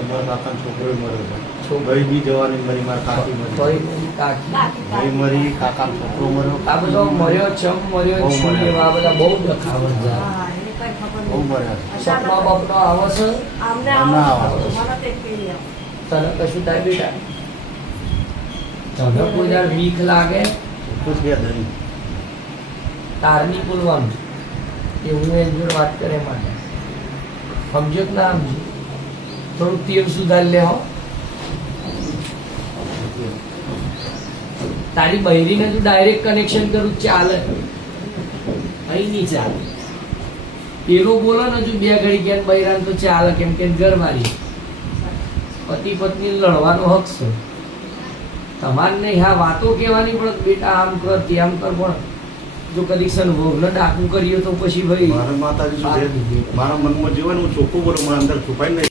કે મારા કાકા છોકરો મર્યો છે, ભાઈ બી જવાની મરી, મારા કાકી મરી, ભાઈ મરી, કાકા છોકરો મર્યો, આ બધો મર્યો ચમ મર્યો છું એવા બધા બહુ લખાવત જાય. બહુ મર્યા છે. સપના બપનો આવે છે તને કશું થાય બેટા? તને કોઈ વાર બીક લાગે તો છે દહીં તારની બોલવાનું એ હું એની જોડે વાત કરે માટે સમજો કે ના સમજો? થોડુંક તેલ સુધારી લે હો. તારી બૈરીને તું ડાયરેક્ટ કનેક્શન કરું ચાલે? અહીં નહીં ચાલે. પેલો બોલો ને હજુ બે ઘડી ગયા બૈરાન તો ચાલે, કેમ કે ઘરવાળી પતિ પત્ની લડવાનો હક છે તમારે નહીં. હા વાતો કહેવાની પણ બેટા આમ કર તેમ કર, પણ જો કદી સનભોગને ડાકું કરીએ તો પછી ભાઈ મારા માતાજી શું છે, મારા મનમાં જીવન હું ચોખ્ખું બોલું, મારા અંદર છુપાઈ નહીં.